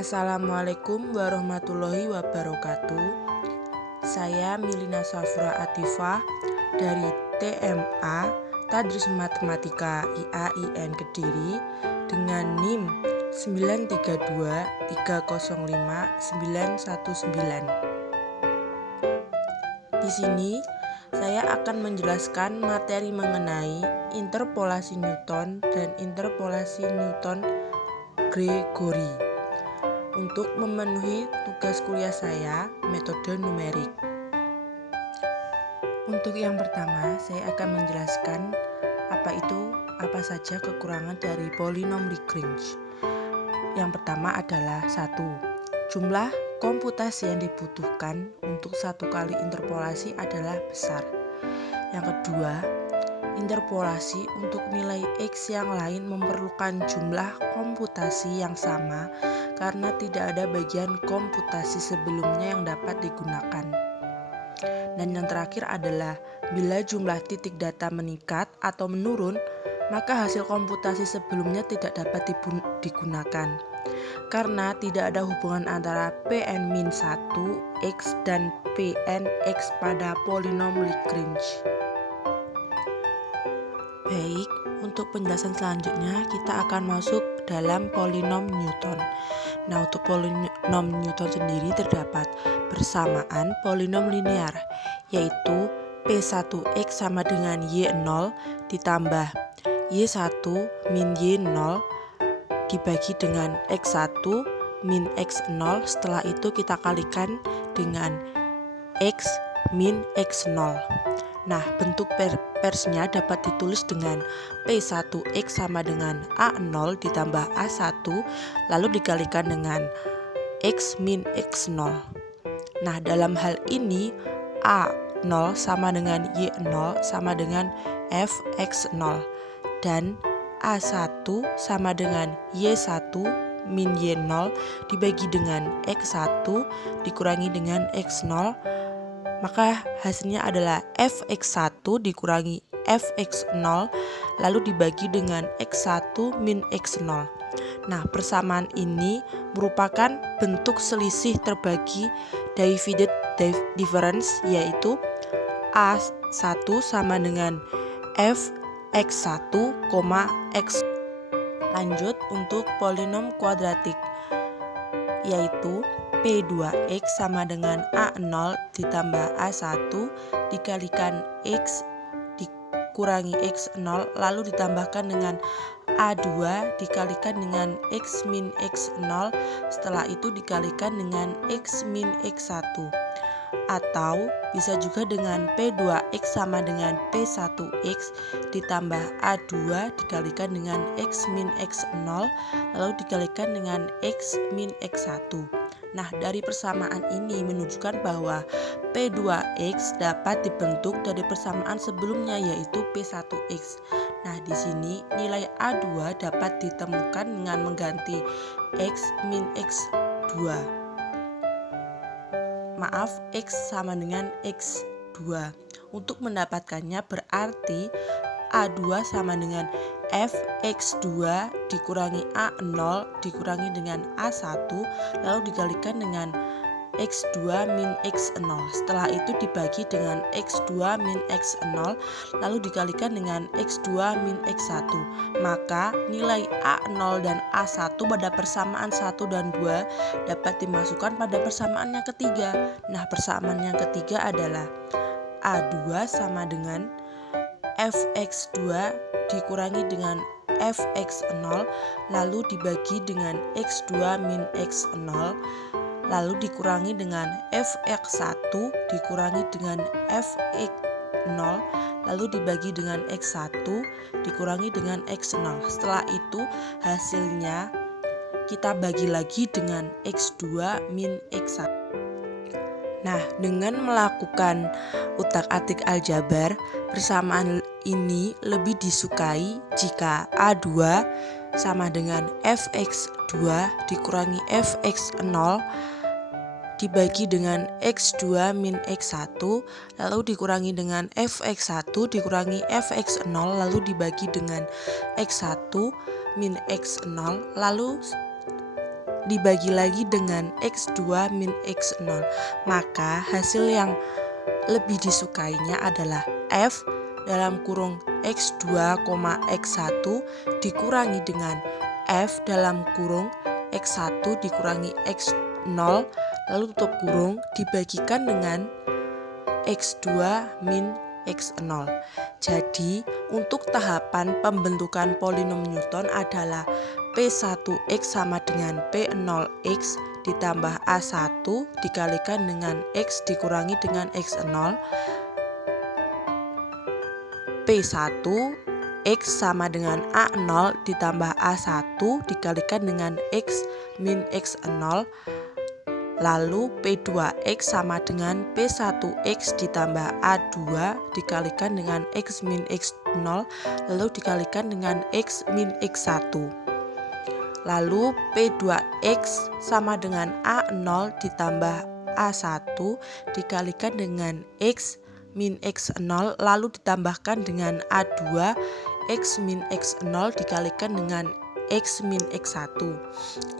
Assalamualaikum warahmatullahi wabarakatuh. Saya Milina Safra Atifah dari TMA Tadris Matematika IAIN Kediri dengan NIM 932305919. Di sini saya akan menjelaskan materi mengenai interpolasi Newton dan interpolasi Newton-Gregory. Untuk memenuhi tugas kuliah saya, metode numerik. Untuk yang pertama, saya akan menjelaskan apa saja kekurangan dari polinom Lagrange. Yang pertama adalah 1. Jumlah komputasi yang dibutuhkan untuk satu kali interpolasi adalah besar. Yang kedua, interpolasi untuk nilai X yang lain memerlukan jumlah komputasi yang sama karena tidak ada bagian komputasi sebelumnya yang dapat digunakan. Dan yang terakhir adalah bila jumlah titik data meningkat atau menurun, maka hasil komputasi sebelumnya tidak dapat digunakan karena tidak ada hubungan antara Pn-1 X dan Pn X pada polinom Lagrange. Baik, untuk penjelasan selanjutnya kita akan masuk dalam polinom Newton. Nah, untuk polinom Newton sendiri terdapat persamaan polinom linear, yaitu P1X sama dengan Y0 ditambah Y1 min Y0 dibagi dengan X1 min X0. Setelah itu kita kalikan dengan X min X0. Nah, bentuk persnya dapat ditulis dengan P1X sama dengan A0 ditambah A1 lalu dikalikan dengan X min X0. Nah, dalam hal ini A0 sama dengan Y0 sama dengan Fx0 dan A1 sama dengan Y1 min Y0 dibagi dengan X1 dikurangi dengan X0, maka hasilnya adalah Fx1 dikurangi Fx0 lalu dibagi dengan X1 min X0. Nah, persamaan ini merupakan bentuk selisih terbagi divided difference, yaitu A1 sama dengan Fx1, X. Lanjut untuk polinom kuadratik, yaitu P2X sama dengan A0 ditambah A1 dikalikan X dikurangi X0 lalu ditambahkan dengan A2 dikalikan dengan X min X0, setelah itu dikalikan dengan X min X1. Atau bisa juga dengan P2X sama dengan P1X ditambah A2 dikalikan dengan X min X0 lalu dikalikan dengan X min X1. Nah, dari persamaan ini menunjukkan bahwa P2X dapat dibentuk dari persamaan sebelumnya, yaitu P1X. Nah, di sini nilai A2 dapat ditemukan dengan mengganti X min X2. Maaf, X sama dengan X2. Untuk mendapatkannya berarti A2 sama dengan Fx2 dikurangi A0 dikurangi dengan A1 lalu dikalikan dengan X2 min X0. Setelah itu dibagi dengan X2 min X0 lalu dikalikan dengan X2 min X1. Maka nilai A0 dan A1 pada persamaan 1 dan 2 dapat dimasukkan pada persamaan yang ketiga. Nah, persamaan yang ketiga adalah A2 sama dengan Fx2 dikurangi dengan Fx0 lalu dibagi dengan X2 min X0 lalu dikurangi dengan Fx1 dikurangi dengan Fx0 lalu dibagi dengan X1 dikurangi dengan X0. Setelah itu hasilnya kita bagi lagi dengan X2 min X1. Nah, dengan melakukan utak-atik aljabar, persamaan ini lebih disukai jika A2 sama dengan Fx2 dikurangi Fx0 dibagi dengan X2 min X1 lalu dikurangi dengan Fx1 dikurangi Fx0 lalu dibagi dengan X1 min X0 lalu dibagi lagi dengan x2 min x0. Maka hasil yang lebih disukainya adalah f dalam kurung x2, x1 dikurangi dengan f dalam kurung x1 dikurangi x0 lalu tutup kurung dibagikan dengan x2 min x0. Jadi untuk tahapan pembentukan polinom Newton adalah P1x sama dengan P0x ditambah A1 dikalikan dengan x dikurangi dengan x0. P1x sama dengan A0 ditambah A1 dikalikan dengan x min x0. Lalu P2x sama dengan P1x ditambah A2 dikalikan dengan x min x0 lalu dikalikan dengan x min x1. Lalu P2x sama dengan A0 ditambah A1 dikalikan dengan x min x0 lalu ditambahkan dengan A2 x min x0 dikalikan dengan x min x1.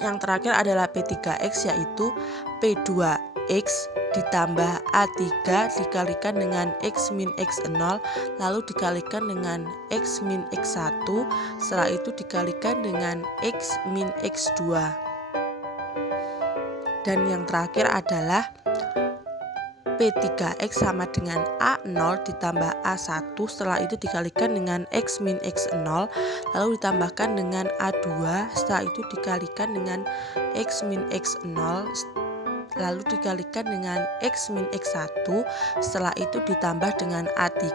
Yang terakhir adalah P3x yaitu P2x ditambah A3 dikalikan dengan x min x0 lalu dikalikan dengan x min x1, setelah itu dikalikan dengan x min x2. Dan yang terakhir adalah P3x sama dengan A0 ditambah A1, setelah itu dikalikan dengan x min x0 lalu ditambahkan dengan A2, setelah itu dikalikan dengan x min x0 lalu dikalikan dengan x min x1, setelah itu ditambah dengan A3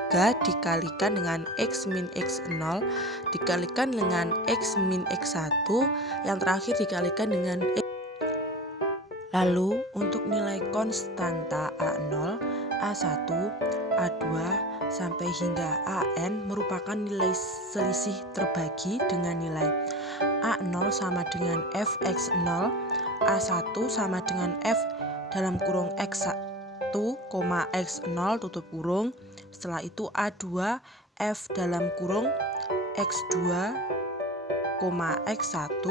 dikalikan dengan x min x0 dikalikan dengan x min x1, yang terakhir dikalikan dengan x. Lalu untuk nilai konstanta A0, A1, A2 sampai hingga AN merupakan nilai selisih terbagi dengan nilai A0 sama dengan Fx0, A1 sama dengan F dalam kurung X1, X0 tutup kurung, setelah itu A2 F dalam kurung X2, X1,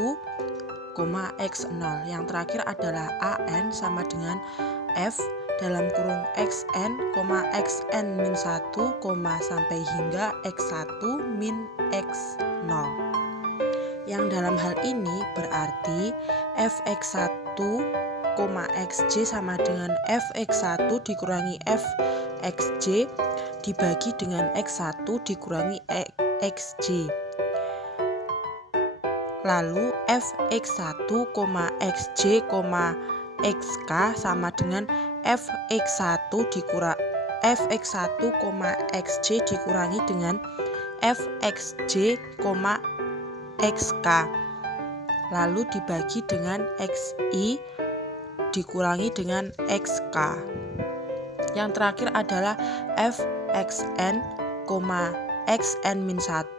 X0. Yang terakhir adalah AN sama dengan F dalam kurung XN, XN min 1, sampai hingga X1 min X0. Yang dalam hal ini berarti Fx1, Xj sama dengan Fx1 dikurangi Fxj dibagi dengan X1 dikurangi Xj. Lalu Fx1, Xj, Xk sama dengan Fx1, Xj dikurangi dengan Fxj, Xk. Lalu dibagi dengan Xi dikurangi dengan Xk. Yang terakhir adalah Fxn, Xn min 1,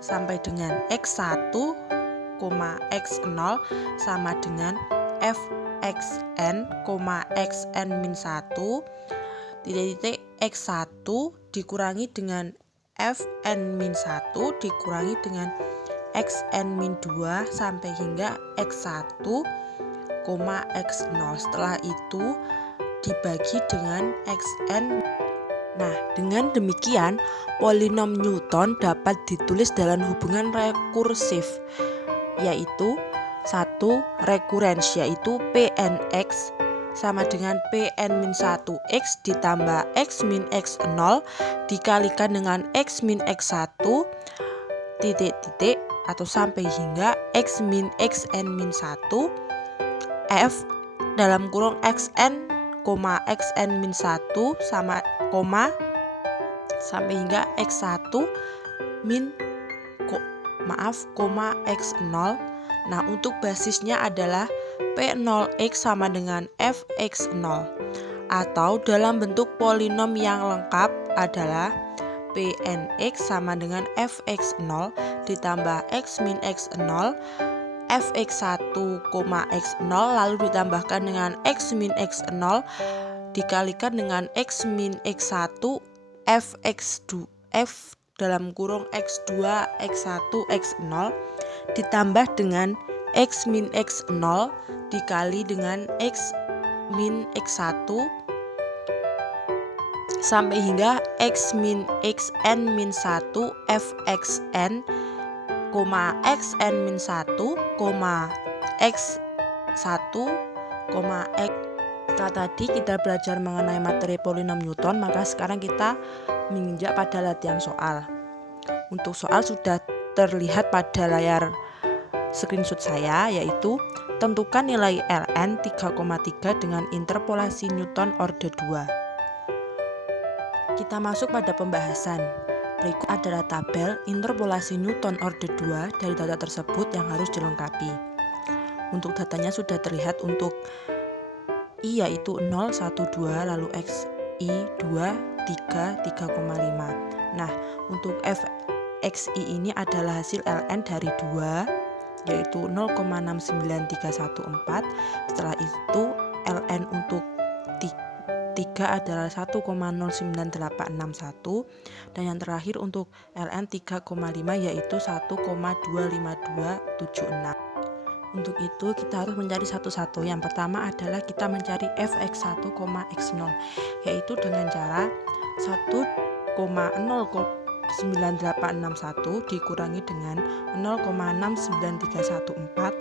sampai dengan X1, X0 sama dengan Fxn, Xn min 1, titik-titik X1 dikurangi dengan Fn min 1 dikurangi dengan Xn min 2 sampai hingga X1, X0. Setelah itu dibagi dengan Xn. Nah, dengan demikian polinom Newton dapat ditulis dalam hubungan rekursif, yaitu satu rekurensi yaitu Pnx sama dengan Pn-1x ditambah x min x0 dikalikan dengan x min x1 titik-titik atau sampai hingga x min xn min 1 f dalam kurung xn, xn min 1 sama sampai hingga x1 min x0. Nah, untuk basisnya adalah P0x sama dengan Fx0, atau dalam bentuk polinom yang lengkap adalah Pnx sama dengan Fx0 ditambah x min x0 Fx1, x0 lalu ditambahkan dengan x min x0 dikalikan dengan x min x1 Fx2 F dalam kurung x2, x1, x0 ditambah dengan X min X0 dikali dengan X min X1 sampai hingga X min Xn min 1 Fxn, Xn min 1, X1, X. Setelah tadi kita belajar mengenai materi polinom Newton, maka sekarang kita menginjak pada latihan soal. Untuk soal sudah terlihat pada layar screenshot saya, yaitu tentukan nilai ln 3,3 dengan interpolasi Newton orde 2. Kita masuk pada pembahasan. Berikut adalah tabel interpolasi Newton orde 2 dari data tersebut yang harus dilengkapi. Untuk datanya sudah terlihat. Untuk I yaitu 0, 1, 2, lalu X, I, 2, 3, 3,5. Nah, untuk Fxi ini adalah hasil ln dari 2, yaitu 0,69314. Setelah itu ln untuk 3 adalah 1,09861, dan yang terakhir untuk ln 3,5 yaitu 1,25276. Untuk itu kita harus mencari satu-satu. Yang pertama adalah kita mencari Fx1, X0, yaitu dengan cara 1,09861 dikurangi dengan 0,69314.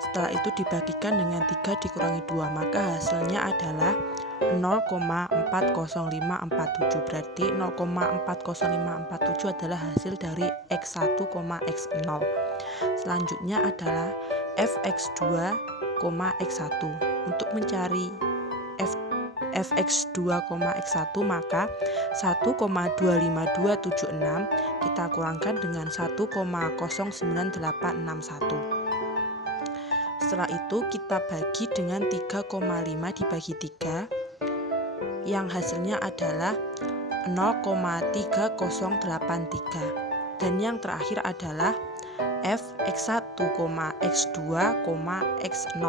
Setelah itu dibagikan dengan 3 dikurangi 2, maka hasilnya adalah 0,40547. Berarti 0,40547 adalah hasil dari X1, X0. Selanjutnya adalah Fx2, X1. Untuk mencari Fx2, X1 maka 1,25276 kita kurangkan dengan 1,09861. Setelah itu kita bagi dengan 3,5 dibagi 3, yang hasilnya adalah 0,3083. Dan yang terakhir adalah Fx1, X2, X0.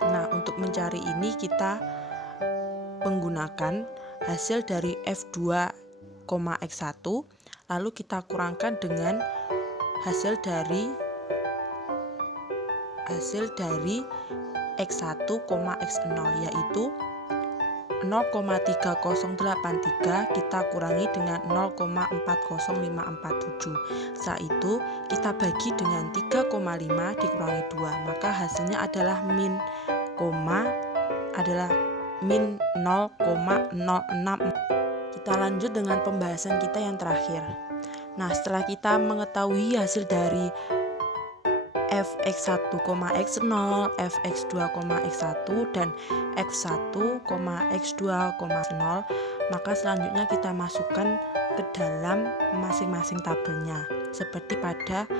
Nah, untuk mencari ini kita menggunakan hasil dari F2, X1, lalu kita kurangkan dengan hasil dari X1, X0, yaitu 0,3083 kita kurangi dengan 0,40547. Setelah itu kita bagi dengan 3,5 dikurangi 2, maka hasilnya adalah min 0,06. Kita lanjut dengan pembahasan kita yang terakhir. Nah, setelah kita mengetahui hasil dari Fx1, X0, Fx2, X1, dan F1, X2, X0, maka selanjutnya kita masukkan ke dalam masing-masing tabelnya seperti pada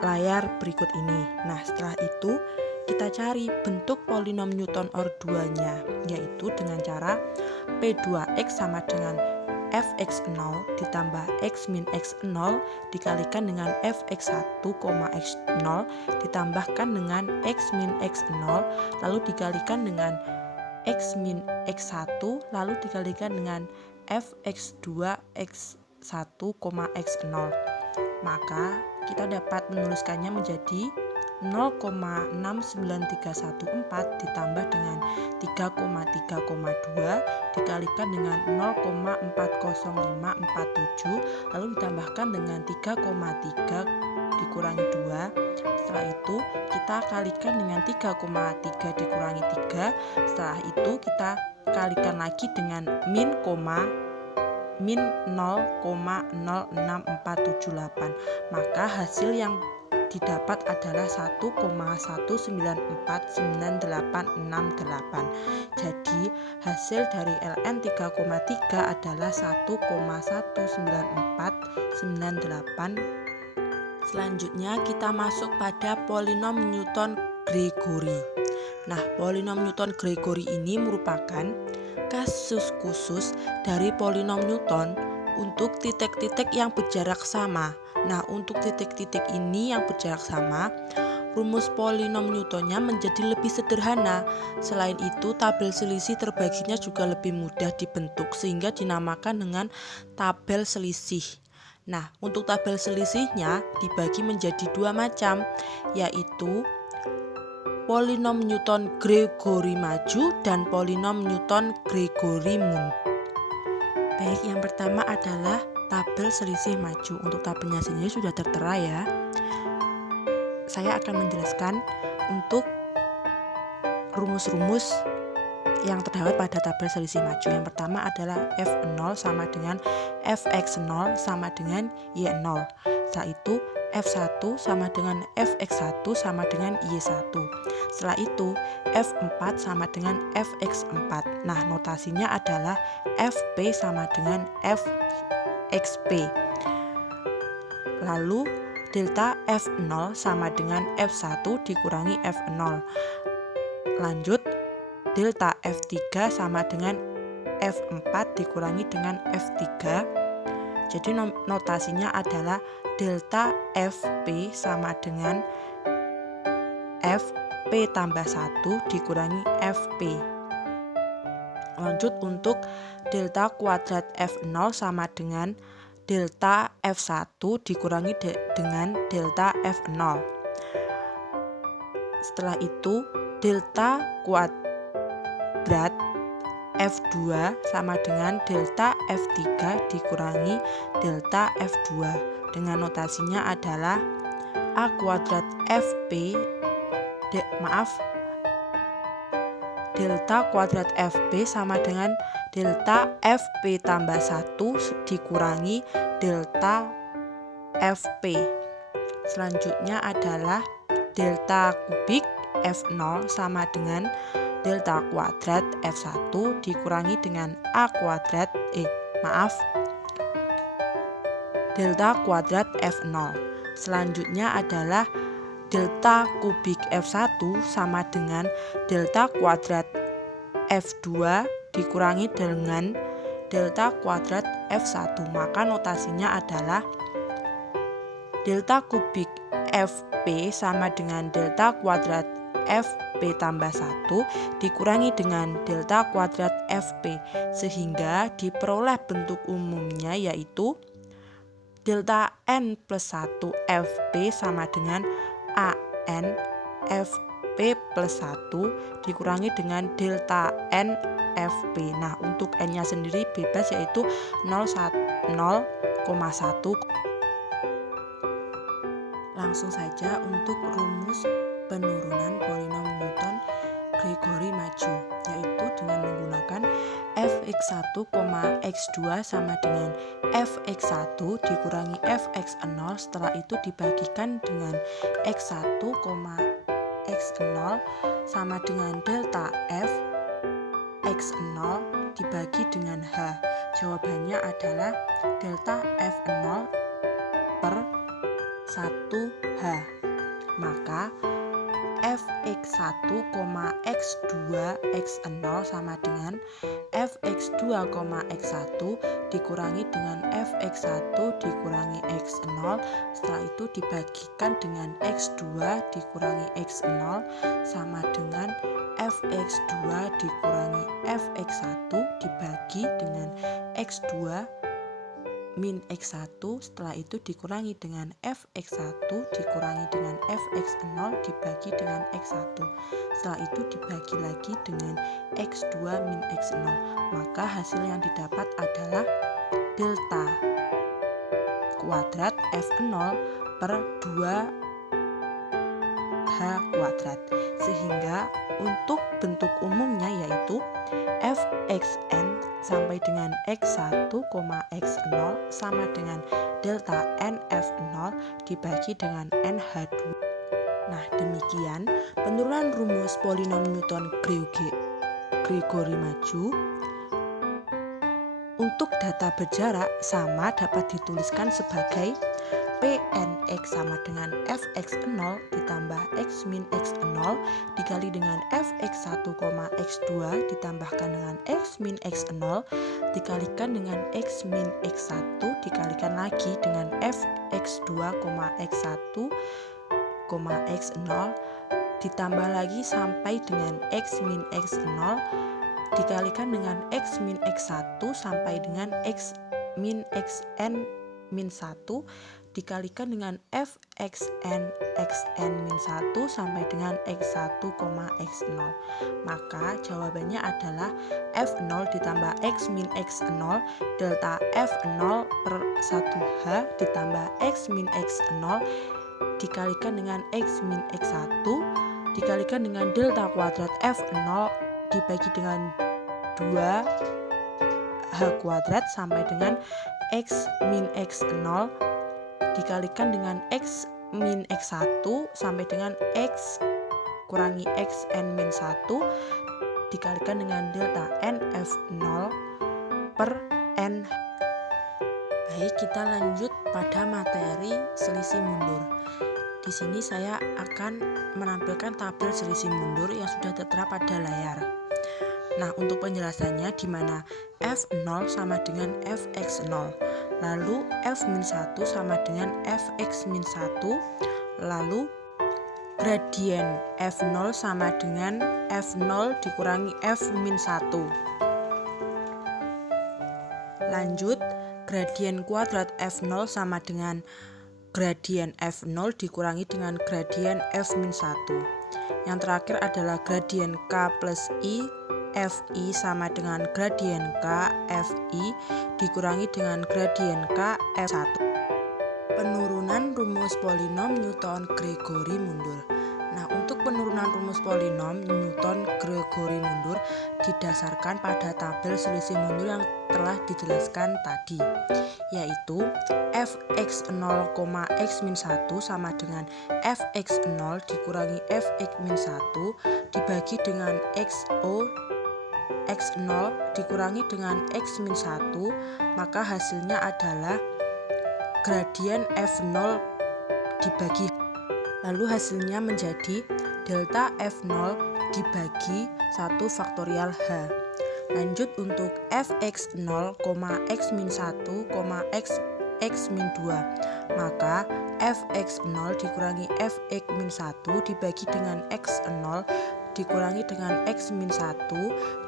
layar berikut ini. Nah, setelah itu kita cari bentuk polinom Newton orde 2-nya, yaitu dengan cara P2x sama dengan Fx0 ditambah X min X0 dikalikan dengan Fx1, X0 ditambahkan dengan X min X0 lalu dikalikan dengan X min X1 lalu dikalikan dengan Fx2, X1, X0. Maka kita dapat menuliskannya menjadi 0,69314 ditambah dengan 3,3,2 dikalikan dengan 0,40547 lalu ditambahkan dengan 3,3 dikurangi 2. Setelah itu kita kalikan dengan 3,3 dikurangi 3. Setelah itu kita kalikan lagi dengan min 0,06478, maka hasil yang didapat adalah 1,1949868. Jadi hasil dari ln 3,3 adalah 1,19498. Selanjutnya kita masuk pada polinom Newton-Gregory. Nah, polinom Newton-Gregory ini merupakan kasus khusus dari polinom Newton untuk titik-titik yang berjarak sama. Nah, untuk titik-titik ini yang berjarak sama, rumus polinom Newtonnya menjadi lebih sederhana. Selain itu, tabel selisih terbaginya juga lebih mudah dibentuk sehingga dinamakan dengan tabel selisih. Nah, untuk tabel selisihnya dibagi menjadi dua macam, yaitu polinom Newton-Gregory maju dan polinom Newton-Gregory mundur. Baik, yang pertama adalah tabel selisih maju. Untuk tabelnya sendiri sudah tertera ya. Saya akan menjelaskan untuk rumus-rumus yang terdapat pada tabel selisih maju. Yang pertama adalah F0 sama dengan Fx0 sama dengan Y0. Setelah itu F1 sama dengan Fx1 sama dengan Y1. Setelah itu F4 sama dengan Fx4. Nah, notasinya adalah Fp sama dengan Fxp. Lalu delta F0 sama dengan F1 dikurangi F0. Lanjut, delta F3 sama dengan F4 dikurangi dengan F3. Jadi notasinya adalah delta Fp sama dengan Fp tambah 1 dikurangi Fp. Lanjut, untuk delta kuadrat F0 sama dengan delta F1 dikurangi dengan delta F0. Setelah itu delta kuadrat F2 sama dengan delta F3 dikurangi delta F2 dengan notasinya adalah A kuadrat Fp delta kuadrat Fp sama dengan delta Fp tambah 1 dikurangi delta Fp. Selanjutnya adalah delta kubik F0 sama dengan delta kuadrat F1 dikurangi dengan delta kuadrat F0. Selanjutnya adalah delta kubik F1 sama dengan delta kuadrat F2 dikurangi dengan delta kuadrat F1. Maka notasinya adalah delta kubik Fp sama dengan delta kuadrat Fp tambah 1 dikurangi dengan delta kuadrat Fp, sehingga diperoleh bentuk umumnya yaitu delta n plus 1 Fp sama dengan An Fp plus 1 dikurangi dengan delta n Fp. Nah, untuk n nya sendiri bebas yaitu 0,1. Langsung saja untuk rumus penurunan polinom Newton-Gregory maju, yaitu dengan menggunakan Fx1, x2 sama dengan Fx1 dikurangi Fx0, setelah itu dibagikan dengan x1, x0 sama dengan delta F x0 dibagi dengan H. Jawabannya adalah delta F0 per 1H. Maka Fx1, x2, x0 sama dengan Fx2, x1 dikurangi dengan Fx1 dikurangi x0. Setelah itu dibagikan dengan x2 dikurangi x0 sama dengan Fx2 dikurangi Fx1 dibagi dengan x2 min x1, setelah itu dikurangi dengan Fx1 dikurangi dengan Fx0 dibagi dengan x1. Setelah itu dibagi lagi dengan x2 min x0. Maka hasil yang didapat adalah delta kuadrat F0 per 2H kuadrat. Sehingga untuk bentuk umumnya yaitu Fxn sampai dengan x1, x0 sama dengan delta nf0 dibagi dengan nh2. Nah, demikian penurunan rumus polinom Newton-Gregory maju. Untuk data berjarak sama dapat dituliskan sebagai Pnx sama dengan Fx0 ditambah x min x0 dikali dengan Fx1, x2 ditambahkan dengan x min x0 dikalikan dengan x min x1 dikalikan lagi dengan Fx2, x1, x0 ditambah lagi sampai dengan x min x0 dikalikan dengan x min x1 sampai dengan x min xn min 1 dikalikan dengan fxn xn min 1 sampai dengan x1, x0. Maka jawabannya adalah f0 ditambah x min x0 delta f0 per 1h ditambah x min x0 dikalikan dengan x min x1 dikalikan dengan delta kuadrat f0 dibagi dengan 2h kuadrat sampai dengan x min x0 dikalikan dengan x min x1 sampai dengan x kurangi xn min 1 dikalikan dengan delta n f0 per n. Baik, kita lanjut pada materi selisih mundur. Di sini saya akan menampilkan tabel selisih mundur yang sudah tertera pada layar. Nah, untuk penjelasannya di mana f0 sama dengan fx0, lalu f-1 sama dengan fx-1, lalu gradien f0 sama dengan f0 dikurangi f-1. Lanjut, gradien kuadrat f0 sama dengan gradien f0 dikurangi dengan gradien f-1. Yang terakhir adalah gradien k plus i fi sama dengan gradien k fi dikurangi dengan gradien k f1. Penurunan rumus polinom Newton-Gregory mundur. Nah, untuk penurunan rumus polinom Newton-Gregory mundur didasarkan pada tabel selisih mundur yang telah dijelaskan tadi, yaitu fx0, x-1 sama dengan fx0 dikurangi fx-1 dibagi dengan xo x0 dikurangi dengan x-1, maka hasilnya adalah gradien f0 dibagi, lalu hasilnya menjadi delta f0 dibagi 1 faktorial h. Lanjut, untuk fx0, x-1, x-2, maka fx0 dikurangi fx-1 dibagi dengan x0 dikurangi dengan x-1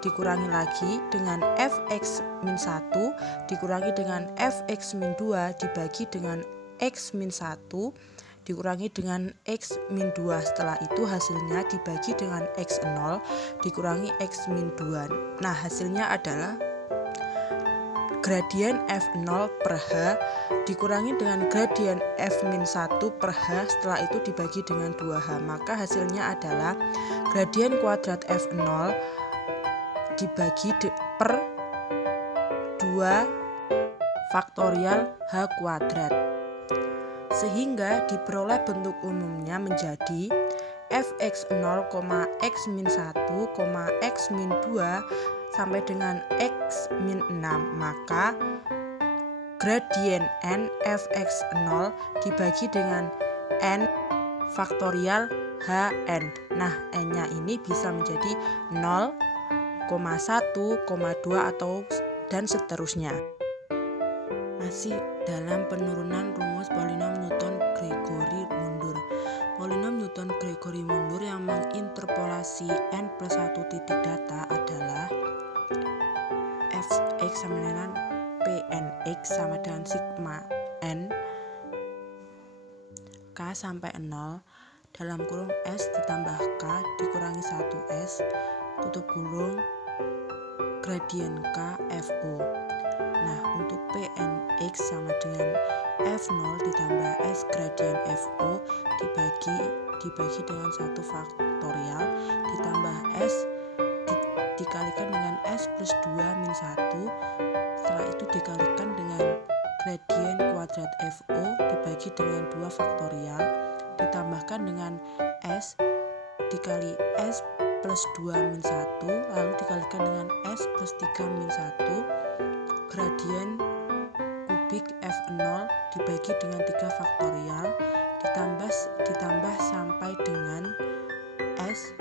dikurangi lagi dengan fx-1 dikurangi dengan fx-2 dibagi dengan x-1 dikurangi dengan x-2. Setelah itu hasilnya dibagi dengan x0 dikurangi x-2. Nah, hasilnya adalah gradien f0 per h dikurangi dengan gradien f-1 per h, setelah itu dibagi dengan 2h, maka hasilnya adalah gradien kuadrat f0 dibagi per 2 faktorial h kuadrat, sehingga diperoleh bentuk umumnya menjadi fx0, x-1, x-2 sampai dengan x-6, maka gradien n fx0 dibagi dengan n faktorial hn. Nah, n-nya ini bisa menjadi 0, 1, 2 atau dan seterusnya. Masih dalam penurunan rumus polinom Newton-Gregory mundur. Polinom Newton-Gregory mundur yang menginterpolasi n plus 1 titik data adalah fx sama dengan pnx sama dengan sigma n k sampai 0 dalam kurung s ditambah k dikurangi 1s tutup kurung gradien k fo. Nah, untuk pnx sama dengan f0 ditambah s gradien fo dibagi dengan 1 faktorial ditambah s dikalikan dengan s plus 2 min 1, setelah itu dikalikan dengan gradien kuadrat fo dibagi dengan 2 faktorial ditambahkan dengan s dikali s plus 2 min 1 lalu dikalikan dengan s plus 3 min 1 gradien kubik f0 dibagi dengan 3 faktorial ditambah sampai dengan s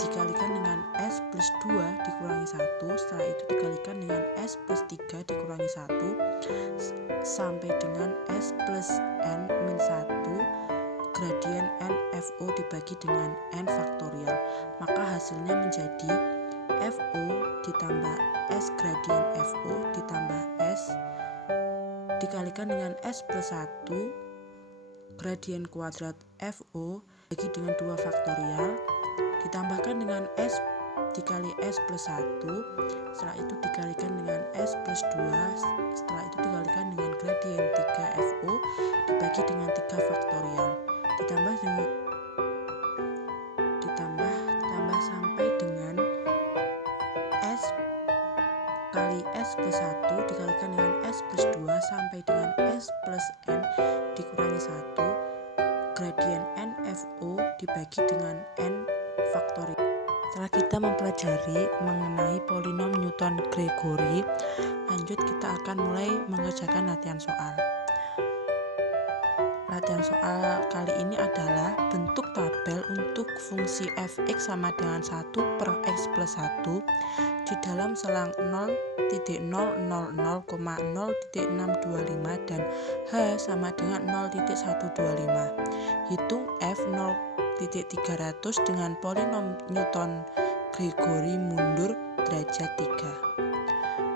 dikalikan dengan s plus 2 dikurangi 1, setelah itu dikalikan dengan s plus 3 dikurangi 1 sampai dengan s plus n min 1 gradien n fo dibagi dengan n faktorial, maka hasilnya menjadi fo ditambah s gradien fo ditambah s dikalikan dengan S plus 1 gradien kuadrat FO bagi dengan 2 faktorial ditambahkan dengan S dikali S plus 1, setelah itu dikalikan dengan S plus 2, setelah itu dikalikan dengan gradien 3FO dibagi dengan 3 faktorial ditambah sampai dengan S kali S plus 1 dikalikan dengan S plus 2 sampai dengan S plus N dikurangi 1 gradien NFO dibagi dengan N faktorial. Setelah kita mempelajari mengenai polinom Newton-Gregory, lanjut kita akan mulai mengerjakan latihan soal. Latihan soal kali ini adalah bentuk tabel untuk fungsi fx sama dengan 1 per x plus 1 di dalam selang 0,000,0.625 dan h sama dengan 0,125. Hitung f 0,300 dengan polinom Newton-Gregory mundur derajat 3.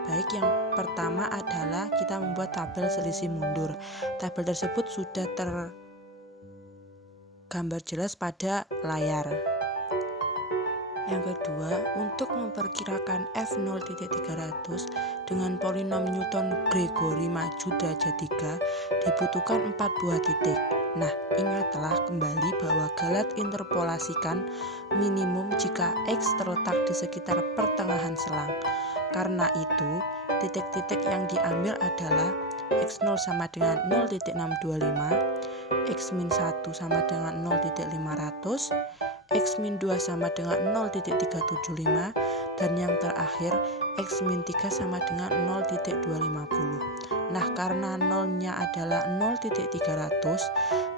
Baik, yang pertama adalah kita membuat tabel selisih mundur. Tabel tersebut sudah tergambar jelas pada layar. Yang kedua, untuk memperkirakan f 0,300 dengan polinom Newton-Gregory maju derajat 3 dibutuhkan 4 buah titik. Nah, ingatlah kembali bahwa galat interpolasikan minimum jika x terletak di sekitar pertengahan selang. Karena itu, titik-titik yang diambil adalah x0 sama dengan 0,625, x-1 sama dengan 0,500, x-2 sama dengan 0,375, dan yang terakhir x-3 sama dengan 0,250. Nah, karena nolnya adalah 0,300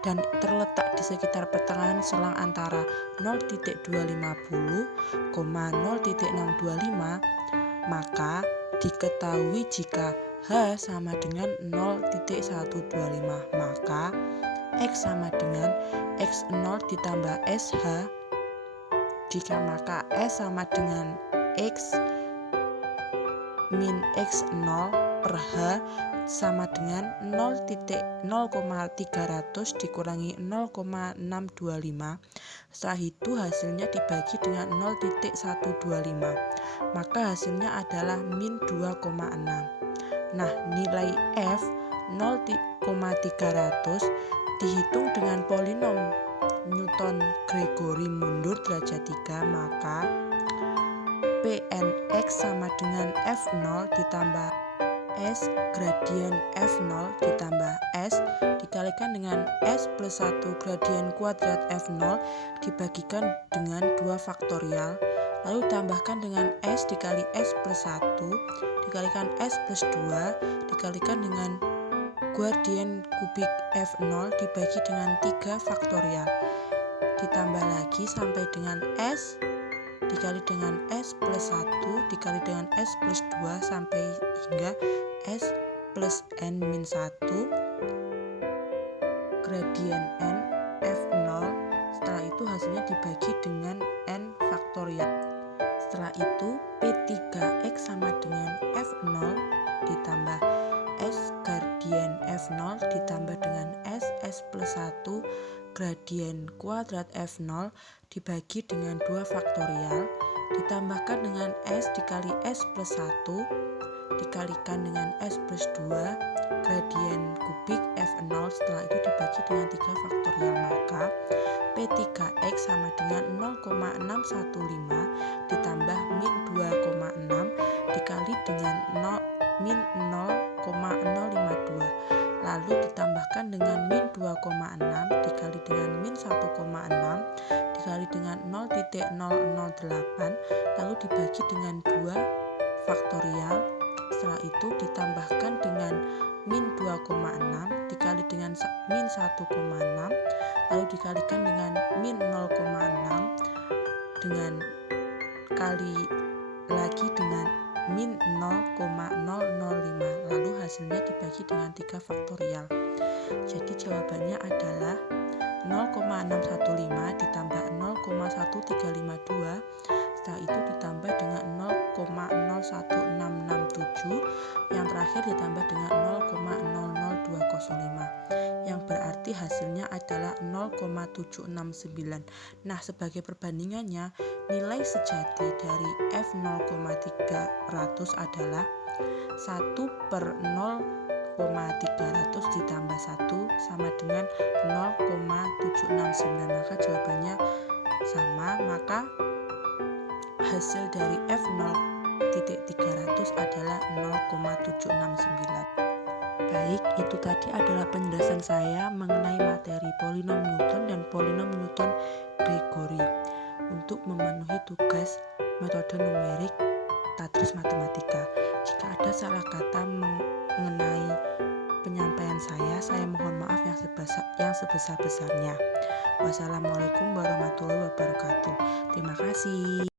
dan terletak di sekitar pertengahan selang antara 0,250, 0,625, maka diketahui jika H sama dengan 0,125, maka X sama dengan X0 ditambah SH. Jika maka S sama dengan X min X0 per H sama dengan 0,300 dikurangi 0,625. Setelah itu hasilnya dibagi dengan 0,125, maka hasilnya adalah min 2,6. Nah, nilai F 0,300 dihitung dengan polinom Newton-Gregory mundur derajat 3, maka Pnx sama dengan F0 ditambah S gradien F0 ditambah S dikalikan dengan S plus 1 gradien kuadrat F0 dibagikan dengan 2 faktorial, lalu tambahkan dengan S dikali S plus 1 dikalikan S plus 2 dikalikan dengan gradien kubik F0 dibagi dengan 3 faktorial, ditambah lagi sampai dengan S dikali dengan S plus 1 dikali dengan S plus 2 sampai hingga S plus N min 1 gradien N F0. Setelah itu hasilnya dibagi dengan N faktorial. Setelah itu P3X sama dengan F0 ditambah S gradien F0 ditambah dengan S plus 1 gradien kuadrat F0 dibagi dengan 2 faktorial ditambahkan dengan S dikali S plus 1 dikalikan dengan S plus 2 gradien kubik F0, setelah itu dibagi dengan 3 faktorial, maka P3X sama dengan 0,615 ditambah min 2,6 dikali dengan min 0,052, lalu ditambahkan dengan min 2,6 dikali dengan min 1,6 dikali dengan 0,008 lalu dibagi dengan 2 faktorial. Setelah itu ditambahkan dengan min 2,6 dikali dengan min 1,6 lalu dikalikan dengan min 0,6 dengan kali lagi dengan min 0,005 lalu hasilnya dibagi dengan 3 faktorial. Jadi jawabannya adalah 0,615 ditambah 0,1352, setelah itu ditambah dengan 0,01667, yang terakhir ditambah dengan 0,00 yang berarti hasilnya adalah 0,769. Nah, sebagai perbandingannya, nilai sejati dari F 0,300 adalah 1/0,300 ditambah 1 sama dengan 0,769. Maka jawabannya sama, maka hasil dari F 0,300 adalah 0,769. Baik, itu tadi adalah penjelasan saya mengenai materi polinom Newton dan polinom Newton-Gregory untuk memenuhi tugas metode numerik Tatris Matematika. Jika ada salah kata mengenai penyampaian saya mohon maaf yang sebesar-besarnya. Wassalamualaikum warahmatullahi wabarakatuh. Terima kasih.